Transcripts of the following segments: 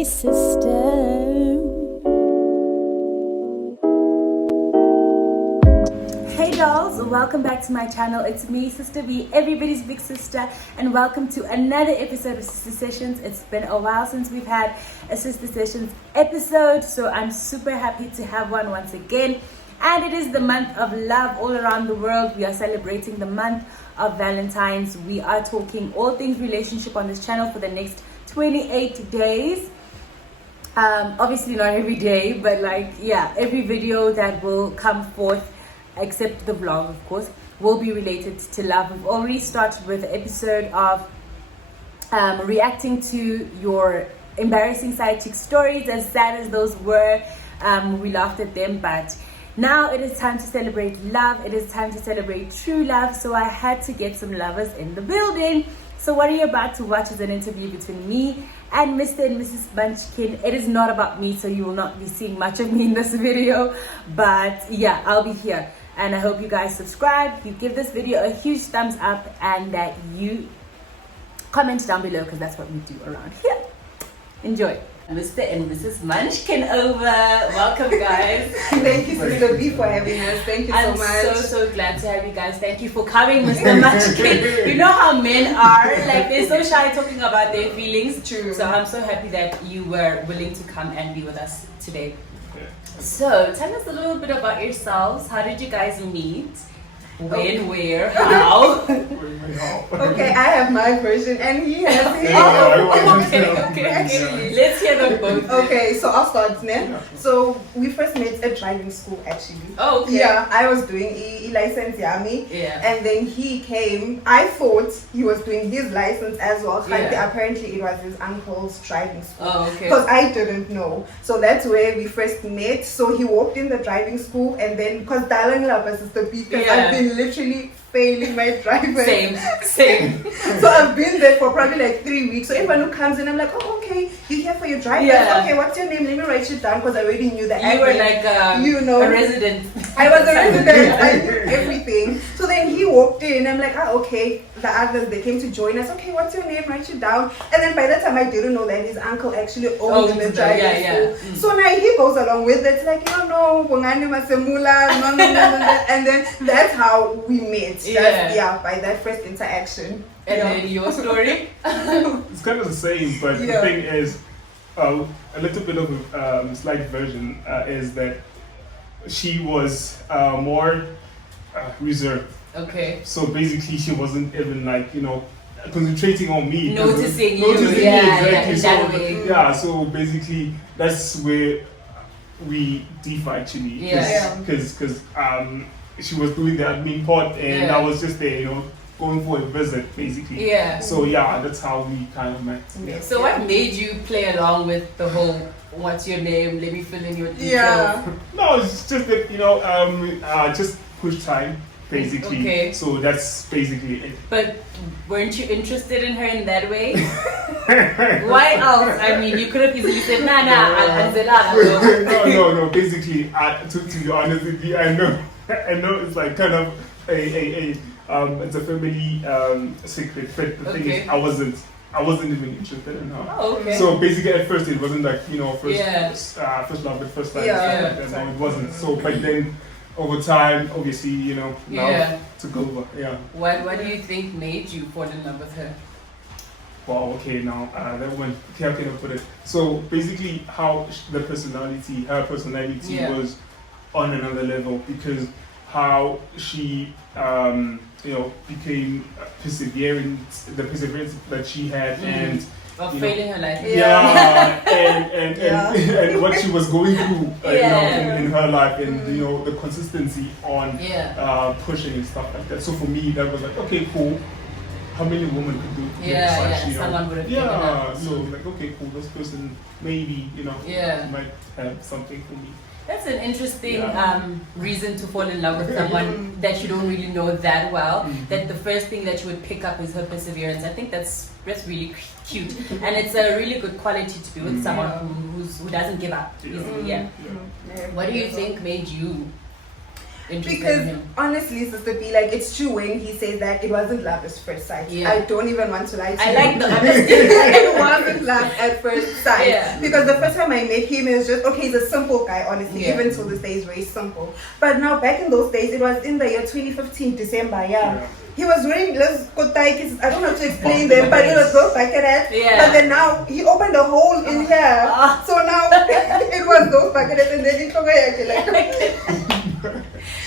Hey sister. Hey dolls, welcome back to my channel. It's me, Sister B, everybody's big sister, and welcome to another episode of Sister Sessions. It's been a while since we've had a Sister Sessions episode, so I'm super happy to have one once again. And it is the month of love all around the world. We are celebrating the month of Valentine's. We are talking all things relationship on this channel for the next 28 days. Obviously not every day, but every video that will come forth, except the vlog of course, will be related to love. We've already started with the episode of reacting to your embarrassing side chick stories. As sad as those were, we laughed at them, but now it is time to celebrate love. It is time to celebrate true love. So I had to get some lovers in the building. So what you're about to watch is an interview between me and Mr and Mrs Munchin. It is not about me, so you will not be seeing much of me in this video, but yeah, I'll be here. And I hope you guys subscribe, you give this video a huge thumbs up, and that you comment down below, because that's what we do around here. Enjoy. Mr and Mrs Munchin over. Welcome, guys. Thank you, Sister B, for having us. Thank you so much. I'm so glad to have you guys. Thank you for coming, Mr. Munchin. You know how men are, like they're so shy talking about their feelings. True. So I'm so happy that you were willing to come and be with us today. So tell us a little bit about yourselves. How did you guys meet? When, where, how? Okay, I have my version and he has his. Okay. Let's hear them both. Okay, so I'll start now. So we first met at driving school actually. Oh, okay. Yeah, I was doing e-license yami. Yeah. And then he came. I thought he was doing his license as well. Yeah. Apparently it was his uncle's driving school. Oh, okay. Because I didn't know. So that's where we first met. So he walked in the driving school, and then because Dalang was Sister B, because I've been literally failing my driving. Same. So I've been there for probably like 3 weeks. So everyone who comes in, I'm like, oh, okay, you're here for your driving. Yeah. Okay, what's your name? Let me write it down, because I already knew that. You were like a resident. I was a resident. I knew everything. So then he walked in. I'm like, okay. The others, they came to join us. Okay, what's your name? Write it down. And then by that time, I didn't know that his uncle actually owned the driving school. So now he goes along with it. It's like, no, Bongane Masemula, no. And then that's how we met. By that first interaction. And then your story? It's kind of the same, but the thing is, a little bit of a slight version is that she was more reserved. Okay. So basically, she wasn't even concentrating on me. Noticing you. Exactly. In that way. Yeah. So basically, that's where we differ actually. Because she was doing the admin part, and I was just there, going for a visit basically. Yeah. So that's how we kind of met. Yeah. So what made you play along with the whole what's your name? Let me fill in your details. Yeah. No, it's just that just push time. Basically, okay. So that's basically it. But weren't you interested in her in that way? Why else? I mean, you could have easily said, nah, No. Basically, to be honest with you, I know it's like kind of it's a family secret. But the thing is, I wasn't even interested in her. Oh, okay. So basically, at first it wasn't like first love at first time. No, it wasn't. So, but then. Over time, obviously, now took over. Yeah. What do you think made you fall in love with her? Wow. Okay. Now that one. How can I put it? So basically, how her personality was on another level, because how she became perseverant, the perseverance that she had, and. Of failing her life. And what she was going through in her life, and the consistency on pushing and stuff like that. So for me, that was like, okay, cool. How many women could do such, someone would have given up. So like, okay, cool, this person maybe might have something for me. That's an interesting reason to fall in love with someone that you don't really know that well. That the first thing that you would pick up is her perseverance. I think that's really cute, and it's a really good quality to be with someone who doesn't give up easily. What do you think made you Because honestly, Sister B, like it's true when he says that it wasn't love at first sight. Yeah. I don't even want to lie to you. I like the honesty. It wasn't love at first sight. Yeah. Because the first time I met him, it was just, okay, he's a simple guy, honestly. Yeah. Even till this day, he's very simple. But now, back in those days, it was in the year 2015, December, yeah. He was wearing those kotaikis. I don't know how to explain them, but it was those bucket hats. Yeah. But then now, he opened a hole in here. So now, it was those bucket hats, and then he took it.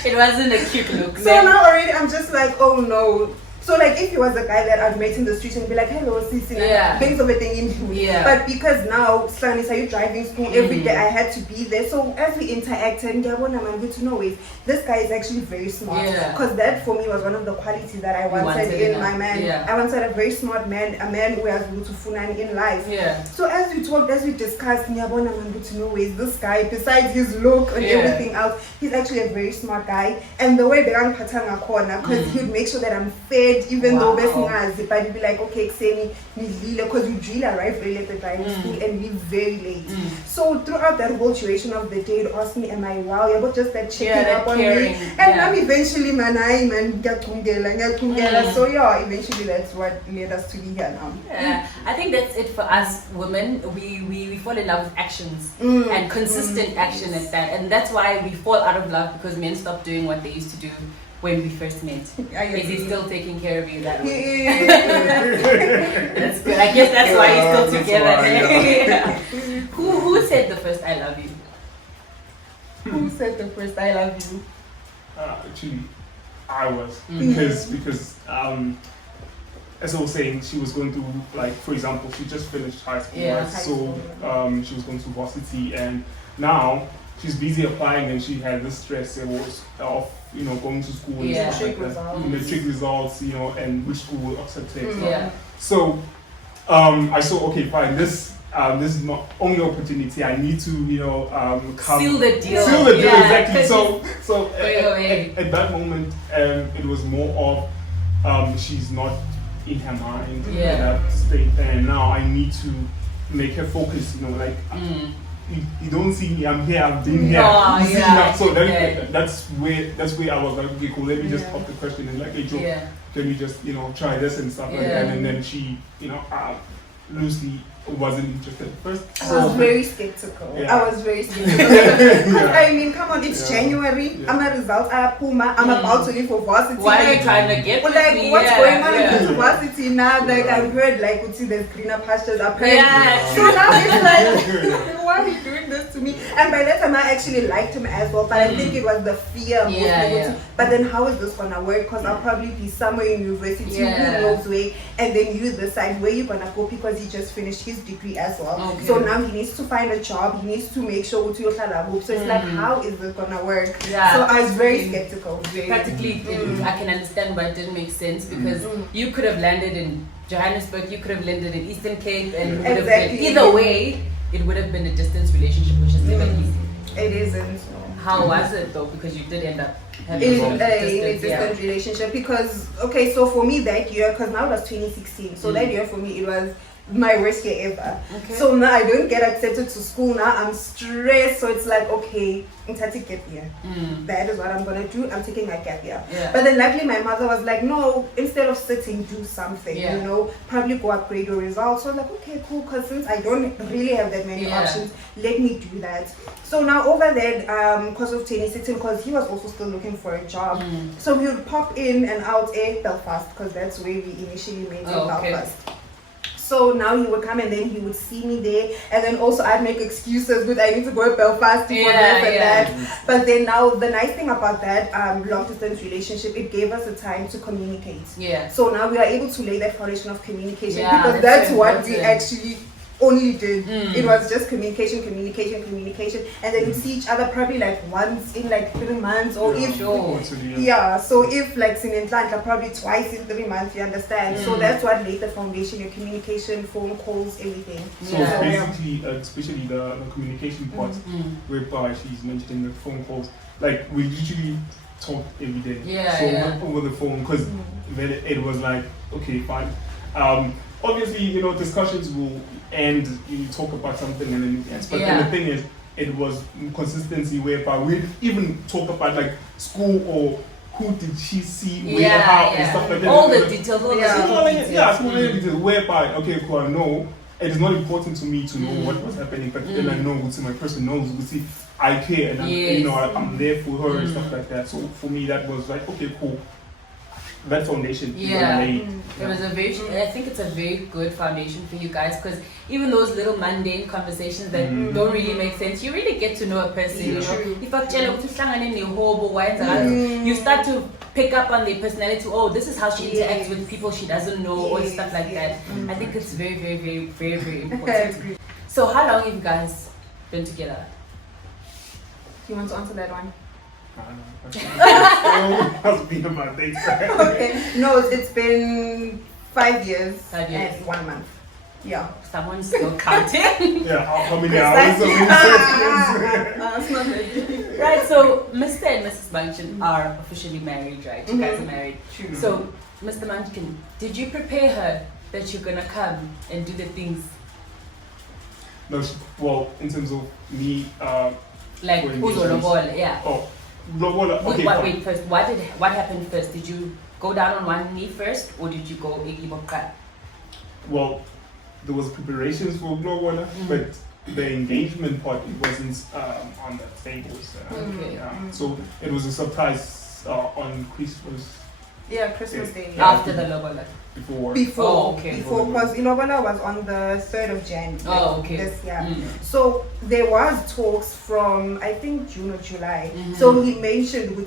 It wasn't a cute look. So now already I'm just like, oh no. So like if he was a guy that I'd met in the street and be like, hello, Sisi, things of a thing into me. But because now, Slanis, are you driving school every day? I had to be there. So as we interacted, I'm good to know is this guy is actually very smart. Because that for me was one of the qualities that I wanted in my man. I wanted a very smart man, a man who has good to funan in life. So as we talked, as we discussed, good to know is this guy, besides his look and everything else, he's actually a very smart guy. And the way Began Patanga corner, because he'd make sure that I'm fed, even though Bessingazi, but he'd be like, okay, Xeni, because we drill arrive very late at driving school and leave very late. So throughout that whole duration of the day, he'd ask me, am I wow? You're about just that checking up on me. And I'm eventually, so eventually that's what led us to be here now. I think that's it for us women. We fall in love with actions and consistent action at that. And that's why we fall out of love, because men stop doing what they used to do when we first met. Is he still taking care of you that way? That's good. I guess that's why you're still together. Who said the first I love you? Who said the first I love you? Actually, I was. Because as I was saying, she was going to, like, for example, she just finished high school, right? So she was going to varsity, and now she's busy applying, and she had this stress of going to school and stuff like that. Matric results, and which school will accept her. So I saw, okay, fine, this is my only opportunity. I need to, come seal the deal. Seal the deal, exactly. So at that moment, it was more of she's not in her mind in that state, and now I need to make her focus. You don't see me, I'm here, I've been here. So that's where I was like, okay, cool, let me just pop the question and like, hey Joe, can we just try this and stuff like that? And then she loosely wasn't interested at first. I was very skeptical. Because I mean, come on, it's January. I'm a result. Puma. I'm about to leave for varsity. Why are you trying to get what's going on in varsity now? Like I've heard, like we see there's greener pastures apparently. So now it's like, why are you doing this to me? And by that time, I actually liked him as well. But I think it was the fear. But then how is this gonna work? Because I'll probably be somewhere in university, who knows where, and then you decide where you're gonna go because he just finished his degree as well. So now he needs to find a job, he needs to make sure so it's like, how is this gonna work? So I was very skeptical. Practically I can understand why it didn't make sense, because you could have landed in Johannesburg, you could have landed in Eastern Cape, and would have been, either way it would have been a distance relationship, which is never easy. It isn't. How was it though? Because you did end up having a distant relationship. Because so for me that year, because now it was 2016, so that year for me it was my worst year ever. So now I don't get accepted to school. Now I'm stressed. So it's like, okay, I'm taking gap year. That is what I'm gonna do. I'm taking my gap year. But then luckily my mother was like, no, instead of sitting, do something. Probably go upgrade your results. So I was like, okay, cool. Because since I don't really have that many options, let me do that. So now over there, because of 2016, because he was also still looking for a job, so we would pop in and out Belfast, because that's where we initially made Belfast. So now he would come and then he would see me there, and then also I'd make excuses, but I need to go to Belfast for this and that. But then now the nice thing about that long distance relationship, it gave us the time to communicate. So now we are able to lay that foundation of communication, because that's what we actually only did. It was just communication, and then we see each other probably like once in like 3 months, or if so if like Sinentlantla probably twice in 3 months, you understand. So that's what laid the foundation, your communication, phone calls, everything. So basically, especially the communication part, whereby she's mentioning the phone calls, like we usually talk every day. Over the phone, because then it was like, okay, fine. Obviously, discussions will end, you talk about something and then it ends. But then the thing is, it was consistency whereby we'd even talk about like school or who did she see where, how, and stuff like that. All the details, small details. Whereby, okay, cool, I know it is not important to me to know what was happening, but then I know my person knows. I care, and I'm there for her and stuff like that. So for me, that was like, okay, cool. That foundation is laid. It was I think it's a very good foundation for you guys, because even those little mundane conversations that don't really make sense, you really get to know a person. You know, if you start to pick up on their personality. Oh, this is how she interacts with people she doesn't know, or stuff like that. I think it's very, very, very, very, very important. So, how long have you guys been together? You want to answer that one? Has been about dates. Okay. No, it's been 5 years, and 1 month. Yeah. Someone's still counting. How many hours? Right, so Mr and Mrs Munchin are officially married, right? You guys are married. True. So, Mr Munchin, did you prepare her that you're gonna come and do the things? No, well, in terms of me, like who's on the ball? Yeah. Oh, lobola. Okay. Wait, first. What happened first? Did you go down on one knee first, or did you go igibokka? Well, there was preparations for lobola, but the engagement part wasn't on the tables. So it was a surprise on Christmas. Yeah, Christmas Day. After the lobola. Before, Before, because Ilobola was on the 3rd of January. Oh, okay. This year. So there was talks from, I think, June or July. So he mentioned,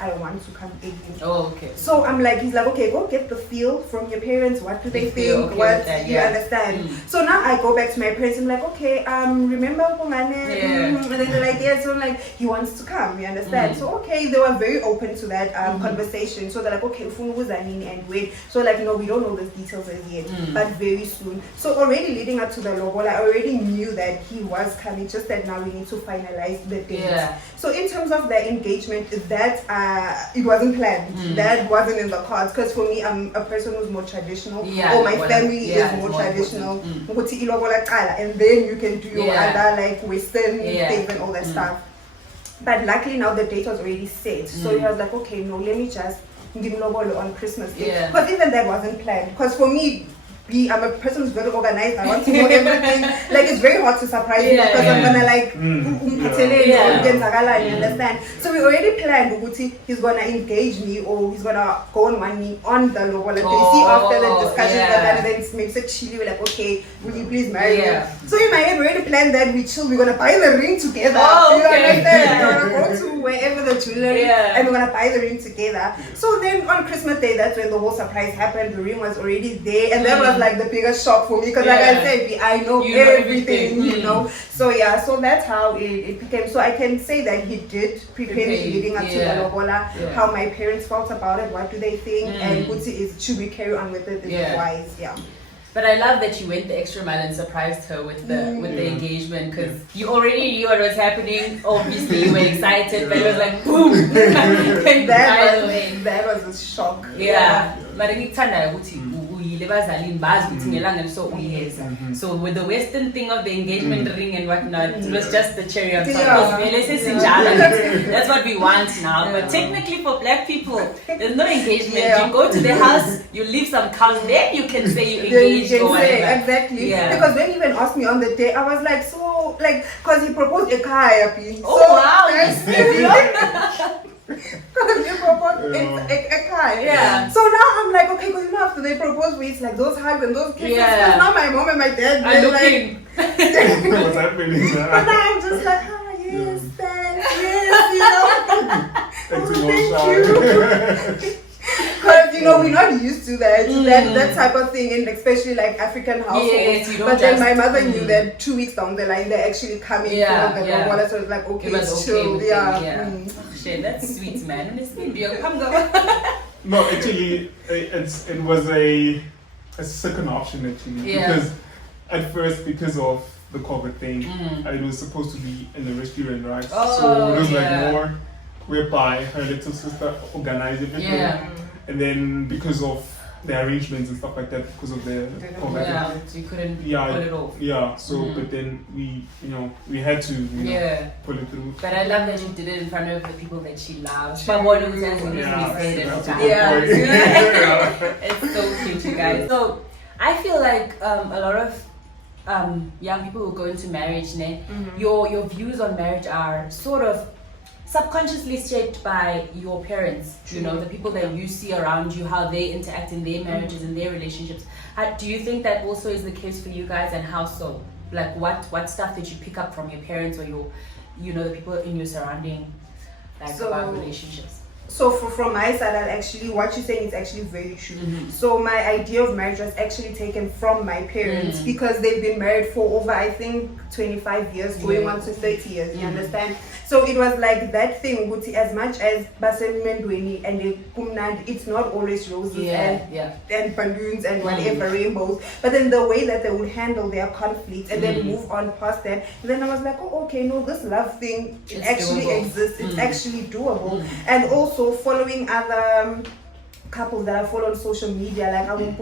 I want to come again. Oh, okay. So I'm like, he's like, okay, go get the feel from your parents. What do they think? Okay what that, you understand? So now I go back to my parents. I'm like, okay, remember Bongane? And then they're like, yeah. So I'm like, he wants to come. You understand? So okay, they were very open to that conversation. So they're like, okay, and wait. So like, no, we don't know the details as yet, but very soon. So already leading up to the lobola, I already knew that he was coming. Just that now we need to finalize the date. So in terms of the engagement, that it wasn't planned. That wasn't in the cards, because for me, I'm a person who's more traditional, or my family is more traditional. And then you can do your other like Western things and all that stuff. But luckily now the date was already set. So he was like, okay, no, let me just on Christmas Day. Because even that wasn't planned. Because for me, I'm a person who's very organized. I want to know everything. Like, it's very hard to surprise me, because I'm gonna like you understand? So we already planned he's gonna engage me, or he's gonna go on one knee on the lobola. They see after the discussion and then it makes it chilly. We're like, okay, will you please marry me? So in my head, we already planned that we chill. We're gonna buy the ring together. You understand? We're gonna go to wherever the jewelry and we're gonna buy the ring together. So then on Christmas Day, that's when the whole surprise happened. The ring was already there, and that was like the biggest shock for me, because like I said, I know everything, you know. So so that's how it became. So I can say that he did prepare me leading up to the lobola, how my parents felt about it, what do they think, and should we carry on with it? Is it wise? But I love that you went the extra mile and surprised her with the engagement, because you already knew what was happening. Obviously, you were excited, but it was like boom. that was a shock. But so with the Western thing of the engagement ring and whatnot, it was just the cherry on top. That's what we want now. But technically for black people, there's no engagement. You go to the house, you leave some cows, then you can say you engaged or whatever. Exactly. Because when he even asked me on the day, I was like, so like, because he proposed a car. Wow. Because you proposed a car. So now I'm like, okay, because after they propose, it's like those hugs and those kisses. Because now my mom and my dad, they're like, what's happening? But now I'm just like, yes, thanks, thank you. Because we're not used to that that type of thing, and especially like African households. But then my mother knew that 2 weeks down the line they're actually coming. So it's like, okay, it's chill. That's sweet, man. No, actually, it was a second option actually, because at first, because of the COVID thing, it was supposed to be in the restaurant, right? So it was like more whereby her little sister organized everything, and then because of the arrangements and stuff like that because of the COVID. Yeah, so you couldn't pull it off. Yeah, so but then we had to pull it through. But I love that you did it in front of the people that she loves. It's so cute, you guys. So I feel like a lot of young people who go into marriage, your views on marriage are sort of subconsciously shaped by your parents, you know, the people that you see around you, how they interact in their marriages and their relationships. Do you think that also is the case for you guys, and how so? Like what stuff did you pick up from your parents or your, the people in your surrounding, like about relationships? So from my side, what you're saying is actually very true. So my idea of marriage was actually taken from my parents because they've been married for over, I think, 25 years, going on to 30 years, you understand? So it was like that thing, as much as Basemendweni and Kumnand, it's not always roses and balloons and whatever, rainbows, but then the way that they would handle their conflicts and then move on past that. And then I was like, oh, okay, no, this love thing, it actually exists, it's actually doable. And also following other couples that I follow on social media, like and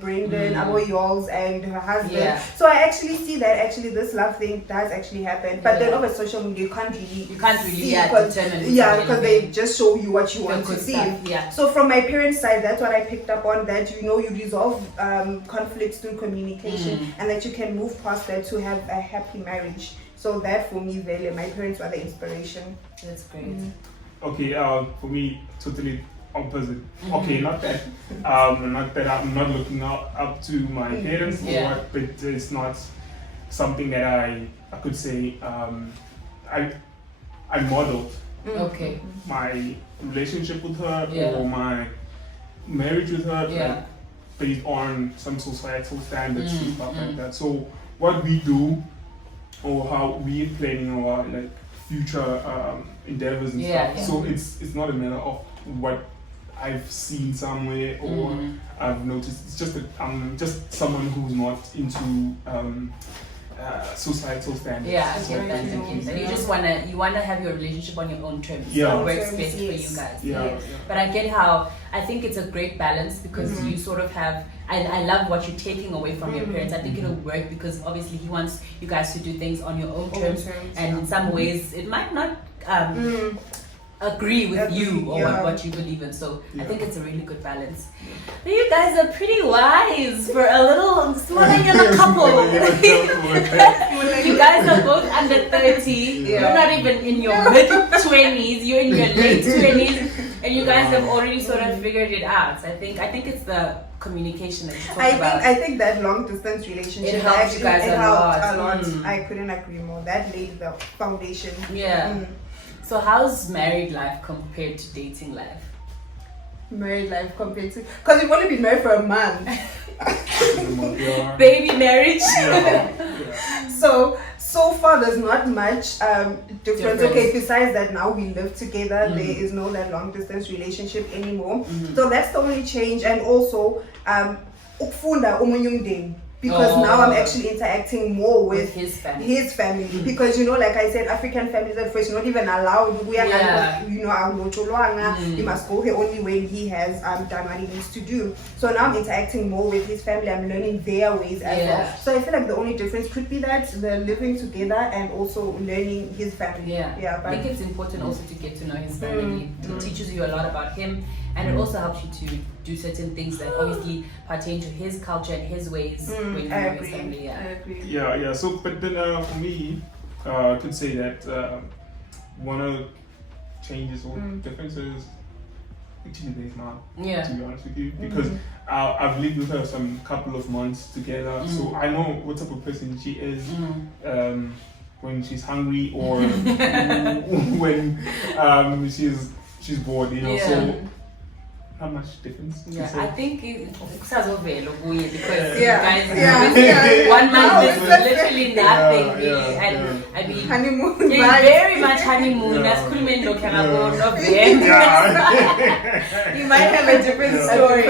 Brendan, Yols and her husband. So I actually see that actually this love thing does actually happen. But then over social media, you can't really determine. Because they just show you what you want to see. So from my parents' side, that's what I picked up on, that you resolve conflicts through communication and that you can move past that to have a happy marriage. So that for me, really, my parents were the inspiration. That's great. Okay, for me, totally opposite. Okay, not that I'm not looking up to my parents or what, but it's not something that I could say I modeled my relationship with her or my marriage with her like, based on some societal standards and stuff like that. So what we do or how we're planning our like future endeavors and stuff. So it's not a matter of what I've seen somewhere or I've noticed. It's just that I'm just someone who's not into societal standards. Yeah, I get that. And you just wanna have your relationship on your own terms. So it works best for you guys. But I get how I think it's a great balance because you sort of have. I love what you're taking away from your parents. I think it'll work because obviously he wants you guys to do things on your own terms, and in some ways it might not agree with you or what you believe in. So I think it's a really good balance. But you guys are pretty wise for a little smaller young couple. You guys are both under 30. You're not even in your mid-20s. You're in your late 20s. And you guys have already sort of figured it out. So I think it's the communication that you talk about. I think that long distance relationship it helped you guys a lot. I couldn't agree more. That laid the foundation. So how's married life compared to dating life? Married life compared to, because we've only been married for a month. Baby marriage. So far there's not much difference. Okay, besides that now we live together, there is no that long distance relationship anymore. So that's the only change. And also ukufunda omunye umndeni. Because now I'm actually interacting more with his family. Because like I said, African families at first not even allowed. He must go here only when he has done what he needs to do. So now I'm interacting more with his family. I'm learning their ways as well. So I feel like the only difference could be that the living together and also learning his family. But I think it's important also to get to know his family. It teaches you a lot about him. And it also helps you to do certain things that obviously pertain to his culture and his ways when you know his family. I agree. Yeah. So, but then for me, I could say that one of the changes or differences between days now. To be honest with you, because I've lived with her some couple of months together, so I know what type of person she is. When she's hungry or when she's bored, so. How much difference? I think it's because guys, 1 month is literally nothing. And I mean, honeymoon, very much honeymoon. You might have a different story.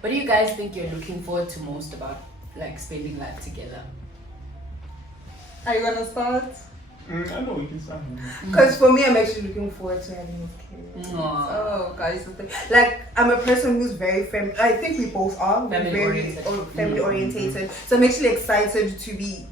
What do you guys think you're looking forward to most about like spending life together? Are you gonna start? I know you can start. Because for me, I'm actually looking forward to having these kids. Oh, guys, like I'm a person who's very family. I think we both are family orientated. So I'm actually excited to be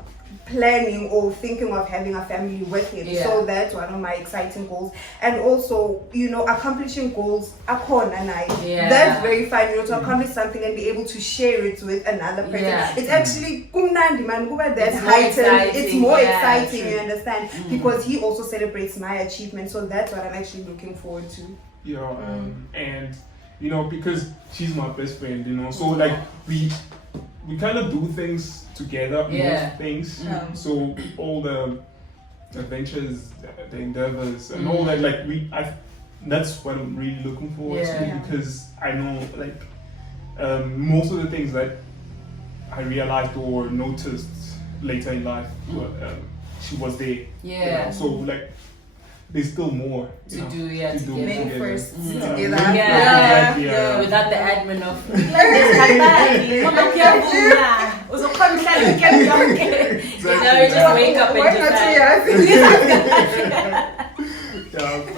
planning or thinking of having a family with him. So that's one of my exciting goals. And also, accomplishing goals that's very fun, to accomplish something and be able to share it with another person. It's actually that's heightened. It's more exciting, you understand, because he also celebrates my achievements. So that's what I'm actually looking forward to. And because she's my best friend, so like we kind of do things together, most things. So all the adventures, the endeavors, and all that, like that's what I'm really looking forward to, because I know like most of the things that I realized or noticed later in life, she was there. So like there's still more to do many firsts together. Without the admin of you just wake up and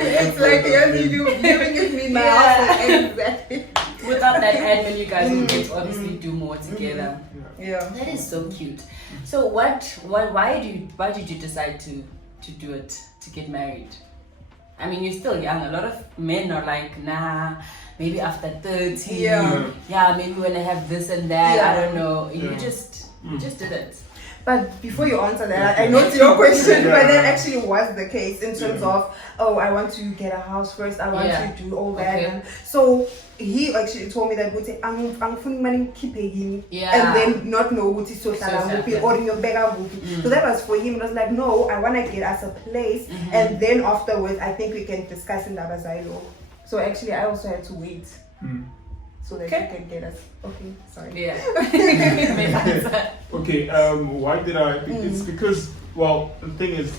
it's like you living with me in my house. Exactly. Without that admin, you guys will get to obviously do more together. That is so cute. So why did you decide to do it, to get married? I mean, you're still young. A lot of men are like, nah, maybe after 30. Maybe when I have this and that, I don't know. You just did it. But before you answer that, I know it's your question, but that actually was the case in terms of, I want to get a house first, I want to do all that. And so he actually told me that I'm keeping and then not know what is social or in your bag. So that was for him. It was like, no, I want to get us a place, and then afterwards I think we can discuss in Dabazailo. So actually I also had to wait. So that you can get us. Okay, sorry. Okay, why did I? It's because, the thing is,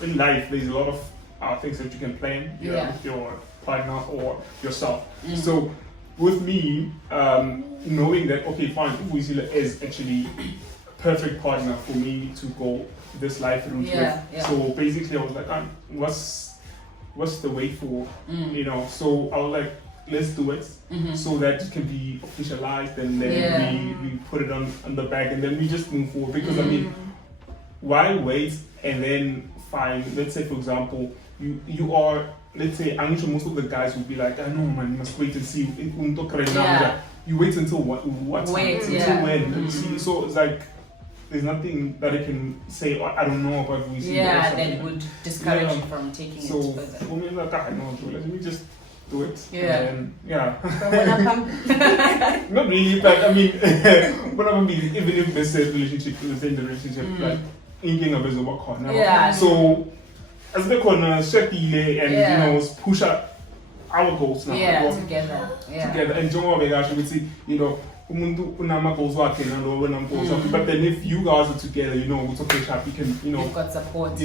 in life, there's a lot of things that you can plan with your partner or yourself. So, with me, knowing that, okay, fine, Vuyisile is actually a perfect partner for me to go this life route with. So, basically, I was like, what's the way for, So, I was like, let's do it so that it can be officialized, and then we put it on the bag, and then we just move forward. Because I mean, why wait and then find, let's say for example, you are, let's say, I'm sure most of the guys would be like, I know man, you must wait and see. You wait until what until when? So it's like there's nothing that I can say, I don't know about Vuyisile. That would discourage you from taking it further. So for me, like, I know, let me just do it. Not really, but I mean, even if there's a relationship, within the relationship, like, so as the corner, and push up our goals now. Together. And John would say, umuntu unama goals wakhe nalo wena goals wakhe, but then if you guys are together, it's okay, you can, you've got support.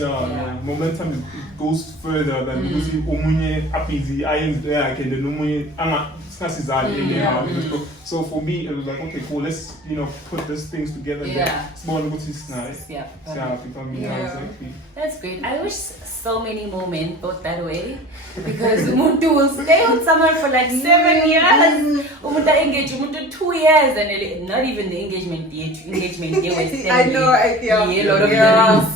Momentum goes further than because omunye aphizi ayenze yakhe and omunye singasizali anyhow. So for me it was like, okay, cool, let's put these things together. That's great. I wish so many more men thought that way, because umuntu will stay with someone for like 7 years, umuntu engage umuntu 2 years, and not even the engagement year was 10 I know, a lot of years.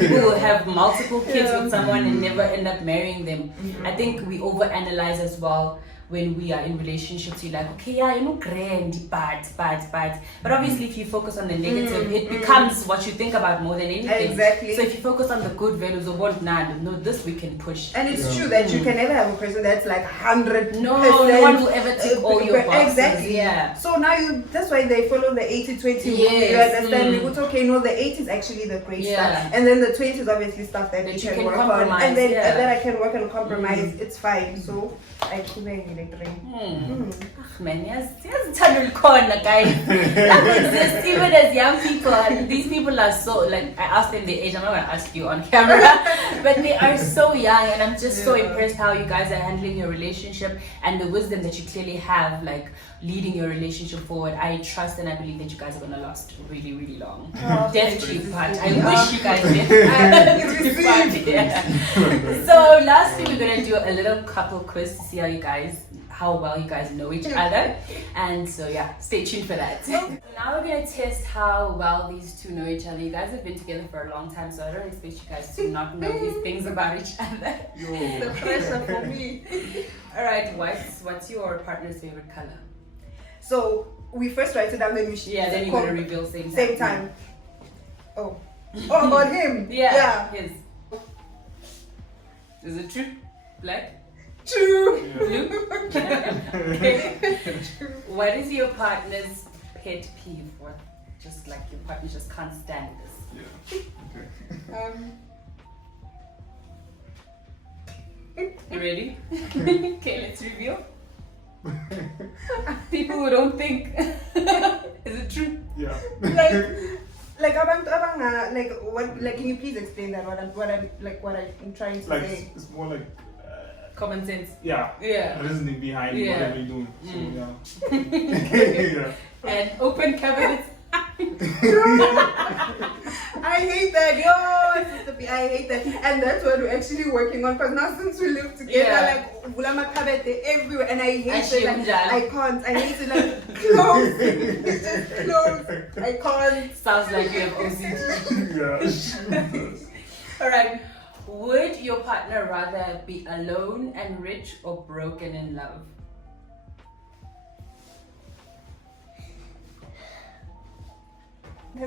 People will have multiple kids with someone and never end up marrying them. I think we overanalyze as well. When we are in relationships, you're like, okay, grand, but obviously if you focus on the negative, it becomes what you think about more than anything. Exactly. So if you focus on the good values of what, this we can push. And it's true that you can never have a person that's like 100%. No one will ever take all your boxes. Exactly. So now that's why they follow the 80-20 rule. You understand? We would okay, no, the 80 is actually the great stuff, and then the 20 is obviously stuff that you can work on, and then I can work and compromise. It's fine. So I keep 2023. Man, yes, corner, guys. That exists even as young people. And these people are so, like, I asked them their age. I'm not going to ask you on camera. But they are so young. And I'm just so impressed how you guys are handling your relationship and the wisdom that you clearly have, like, leading your relationship forward. I trust and I believe that you guys are going to last really, really long. Definitely, but I wish you guys did. So lastly, we're going to do a little couple quiz to see how well you guys know each other. And so yeah, stay tuned for that. So now we're going to test how well these two know each other. You guys have been together for a long time, so I don't expect you guys to not know these things about each other. The pressure for me. Alright, what's your partner's favorite color? So we first write it down, then we then you're going to reveal same time. Oh, about him. Yeah. His. Is it true? Black? True. Blue? What is your partner's pet peeve? What, just like your partner just can't stand this? You ready? Okay, let's reveal. People who don't think. Is it true? Yeah. Like what? Like, can you please explain that? What I'm trying to say. It's more like common sense. Yeah. Reasoning behind whatever you're doing. So yeah. And open cabinets. I hate that, I hate that, and that's what we're actually working on. Because now since we live together, like Bulama Kabete everywhere, and I hate it. Like, I can't. I hate it. Like close. It's just close. I can't. Sounds like you have OCD. Yeah. All right. Would your partner rather be alone and rich or broken in love? I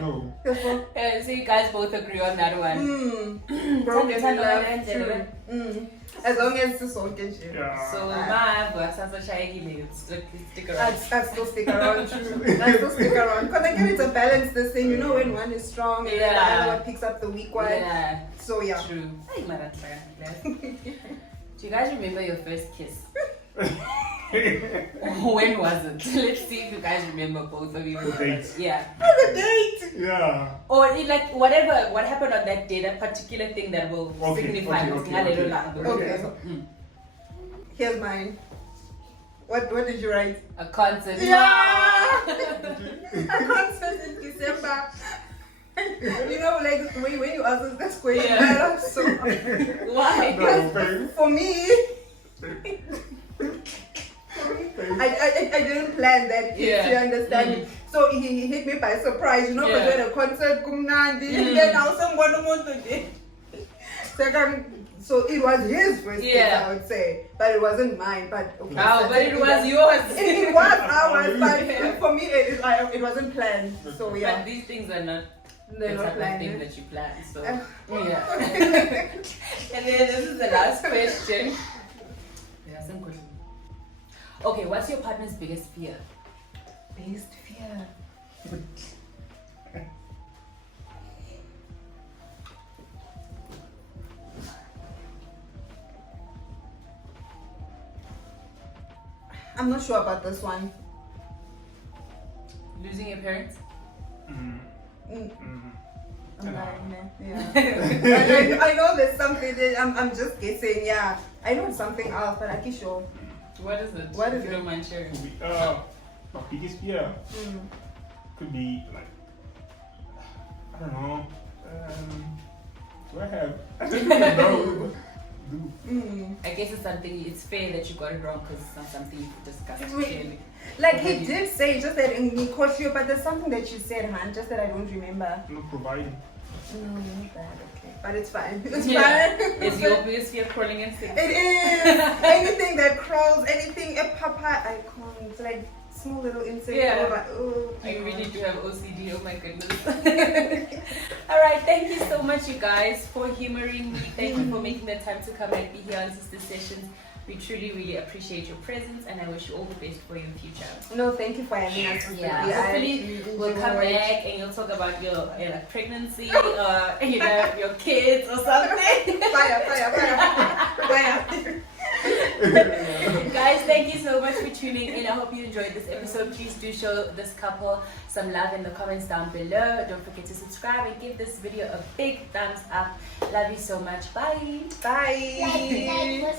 know. So you guys both agree on that one. Broken in love. As long as it's okay. Yeah. So my boss has a shaggy stick around. I still stick around. True. I still stick around because I get it to balance this thing. You know, when one is strong and the other one picks up the weak one. Yeah. So yeah. True. Do you guys remember your first kiss? When was it? Let's see if you guys remember, both of you. The date. Yeah. The date. Yeah. Or like what happened on that day, that particular thing that will signify. Okay. Here's mine. What did you write? A concert. Yeah. A concert in December. You know, like when you ask this question, I laugh so much. Why? Because for me, I didn't plan that. You understand? So he hit me by surprise, you know, because we had a concert, and then I was someone today. So it was his first kiss, I would say, but it wasn't mine. But okay, but it was yours. It was ours, but for me, it wasn't planned. So yeah. But these things are not. They're not planned. Thing that you plan. So yeah. And then this is the last question. Yeah, some question. Okay, what's your partner's biggest fear? Biggest fear. I'm not sure about this one. Losing your parents? I know there's something that I'm just guessing. Yeah, I know something else, but I'm not sure. What is it? What is if it? You don't mind sharing. My biggest fear could be like, I don't know. Do I have? I don't even know. I guess it's fair that you got it wrong because it's not something you could discuss clearly. Like he did say, just that in you, but there's something that you said, man, just that I don't remember. Not providing. Not bad, okay. But it's fine. It's fine. Is your biggest fear crawling instinct? It is. Anything that crawls, anything, a papa, I can't. Like small little insect. Yeah. I really do have OCD, oh my goodness. Alright, thank you so much you guys for humoring me. Thank you for making the time to come and be here on Sister Sessions. We truly, really appreciate your presence and I wish you all the best for your future. No, thank you for having us. Hopefully we'll come back and you'll talk about your pregnancy or your kids or something. Fire. Guys, thank you so much for tuning in. I hope you enjoyed this episode. Please do show this couple some love in the comments down below. Don't forget to subscribe and give this video a big thumbs up. Love you so much. Bye. Bye.